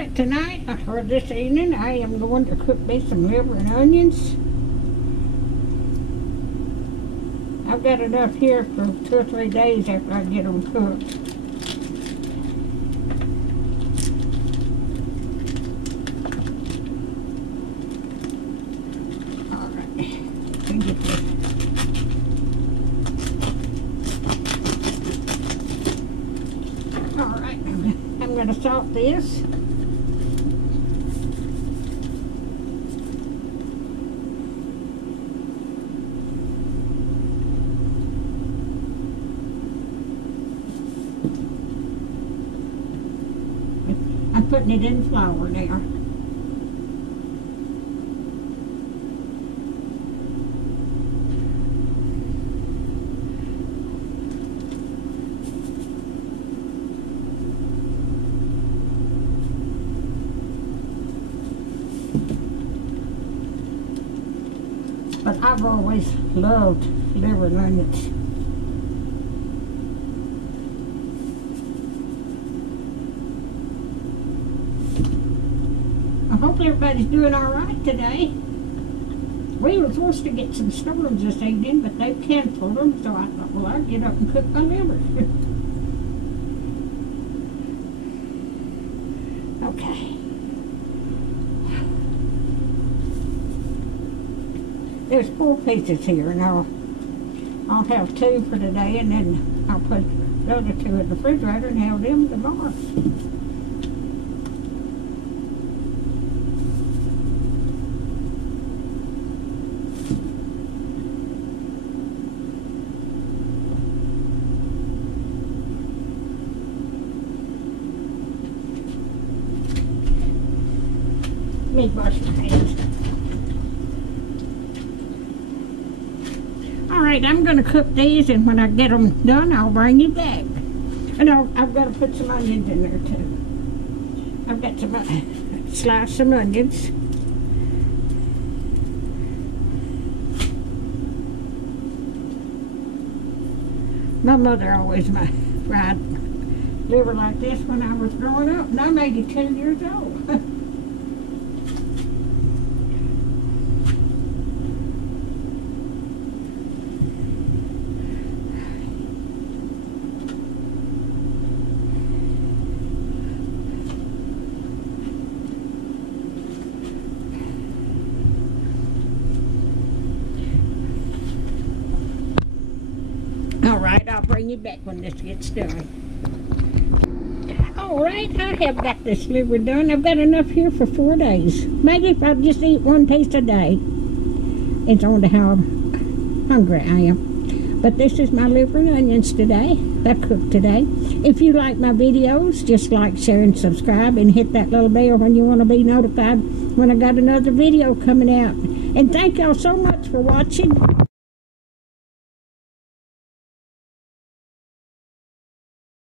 Alright, tonight, or this evening, I am going to cook me some liver and onions. I've got enough here for 2 or 3 days after I get them cooked. Alright, let me get this. Alright, I'm going to salt this. I'm putting it in flour now. But I've always loved liver and onions. I hope everybody's doing all right today. We were supposed to get some storms this evening, but they've canceled them, so I thought, well, I'll get up and cook my liver. Okay. There's 4 pieces here, and I'll have 2 for today, and then I'll put the other 2 in the refrigerator and have them tomorrow. Let me wash my hands. Alright, I'm going to cook these, and when I get them done, I'll bring you back. And I've got to put some onions in there too. I've got some, slice some onions. My mother always fried liver like this when I was growing up, and I'm 82 years old. Alright, I'll bring you back when this gets done. Alright, I have got this liver done. I've got enough here for 4 days. Maybe if I just eat 1 piece a day. It's on to how hungry I am. But this is my liver and onions today. I cooked today. If you like my videos, just like, share, and subscribe, and hit that little bell when you want to be notified when I got another video coming out. And thank y'all so much for watching.